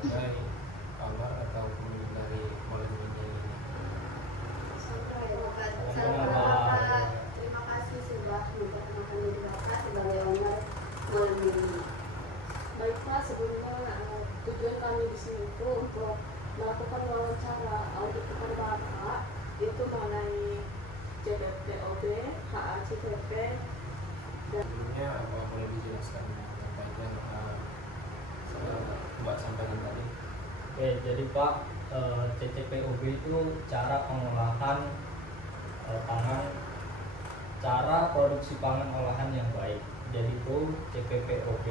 sebagai owner atau pemilik dari Molen Media ini? Bapak, terima kasih sudah memperkenalkan diri Bapak sebagai owner Molen Media. Baik Pak, sebelumnya tujuan kami di sini itu untuk melakukan wawancara audit kepada Bapak itu mengenai CPPOB, HACCP, dan Sebelumnya apa boleh dijelaskan apa aja yang Mbak sampaikan tadi? Oke, jadi Pak, CCPOB itu cara pengolahan pangan, cara produksi pangan olahan yang baik. Jadi itu CPPOB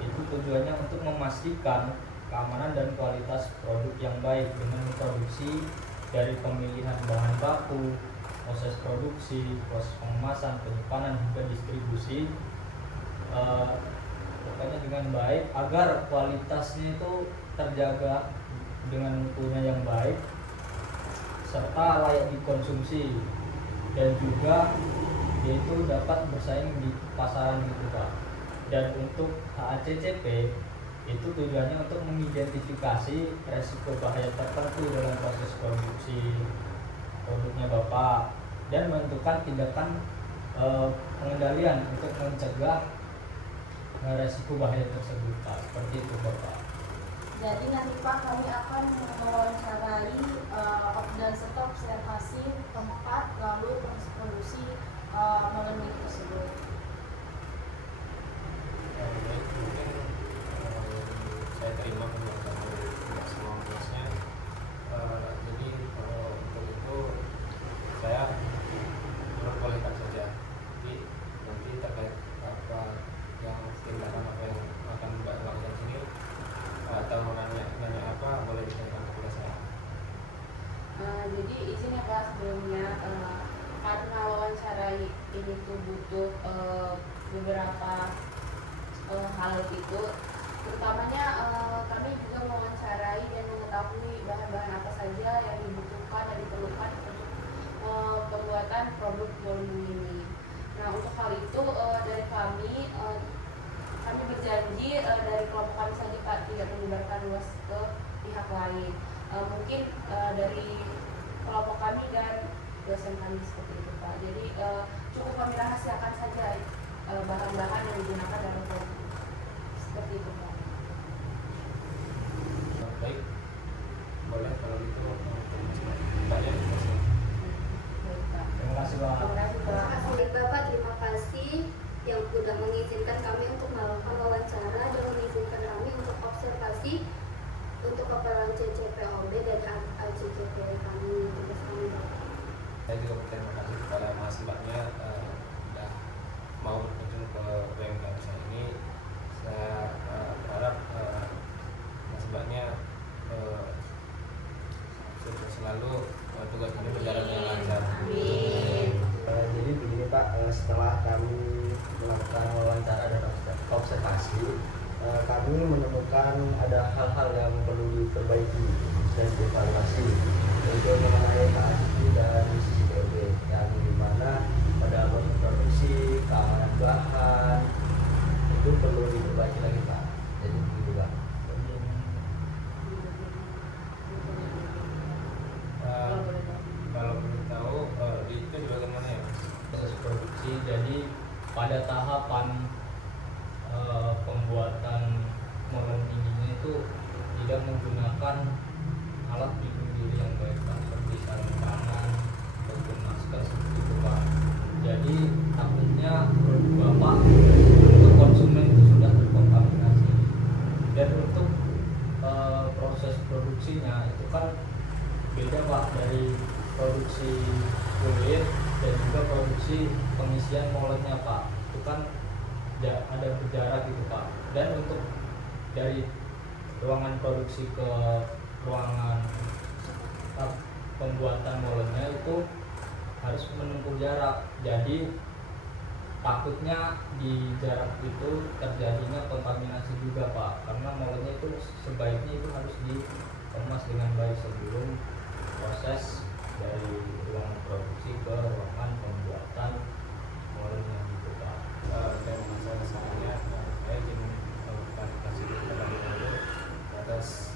itu tujuannya untuk memastikan keamanan dan kualitas produk yang baik dengan produksi dari pemilihan bahan baku, proses produksi, proses pengemasan, penyimpanan hingga distribusi, pokoknya dengan baik agar kualitasnya itu terjaga dengan mutunya yang baik serta layak dikonsumsi dan juga yaitu dapat bersaing di pasaran gitu Pak. Dan untuk HACCP itu tujuannya untuk mengidentifikasi resiko bahaya tertentu dalam proses produksi produknya Bapak dan menentukan tindakan pengendalian untuk mencegah resiko bahaya tersebut Pak. Seperti itu Bapak. jadi nanti Pak kami akan mewawancarai dan stok observasi tempat lalu proses produksi Molen Media tersebut. Baik, mungkin saya terima penjelasan dari Mbak semua jelasnya. Jadi untuk itu saya memperbolehkan saja. Jadi nanti terkait apa yang tindakan apa yang akan Mbak lakukan sini atau nanya apa boleh ditanyakan kepada saya. Jadi izin ya Pak sebelumnya karena wawancara ini tuh butuh beberapa hal itu, terutamanya kami juga mewawancarai dan mengetahui bahan-bahan apa saja yang dibutuhkan dan diperlukan untuk pembuatan produk Molen ini. Nah untuk hal itu dari kami berjanji dari kelompok kami saja Pak tidak menyebarkan luas ke pihak lain. Mungkin dari kelompok kami dan dosen kami seperti itu Pak. Jadi cukup kami rahasiakan saja bahan-bahan yang digunakan dalam produk seperti itu Pak. Baik, boleh kalau gitu banyak terima Baik Pak. Terima kasih Pak. Terima kasih Pak. Baik Bapak, terima kasih yang sudah mengizinkan kami untuk melakukan wawancara dan mengizinkan kami untuk observasi untuk keperluan CCPOB dan ACCP kami tugas kami Bapak. Saya juga berterima kasih kepada mahasiswanya sudah mau berkunjung ke UMK saya ini. Saya berharap mahasiswanya sukses selalu, tugas kami berjalan dengan lancar. Amin. Jadi begini Pak, setelah kami melakukan wawancara dan observasi, kami menemukan ada hal-hal yang perlu diperbaiki dan dievaluasi untuk mengenai KACP dan CCPOB yang dimana pada proses produksi, keamanan bahan itu perlu diperbaiki lagi Pak. Jadi begitu Pak. Kalau boleh tahu itu di bagian mana ya? Proses produksi, jadi pada tahapan pembuatan Molen ininya itu tidak menggunakan alat pelindung diri yang baik Pak, seperti sarung tangan ataupun masker seperti itu Pak. Jadi takutnya produk Bapak untuk konsumen itu sudah terkontaminasi. Dan untuk proses produksinya itu kan beda Pak dari produksi kulit dan juga produksi pengisian molennya Pak. Itu kan ada berjarak gitu Pak. Dan untuk dari ruangan produksi ke ruangan pembuatan molennya itu harus menempuh jarak. Jadi takutnya di jarak itu terjadinya kontaminasi juga Pak, karena molennya itu sebaiknya itu harus dikemas dengan baik sebelum proses dari ruangan produksi ke ruangan pembuatan molennya gitu Pak. Dan masalah saya ingin klarifikasi terlebih dahulu. Pada tugas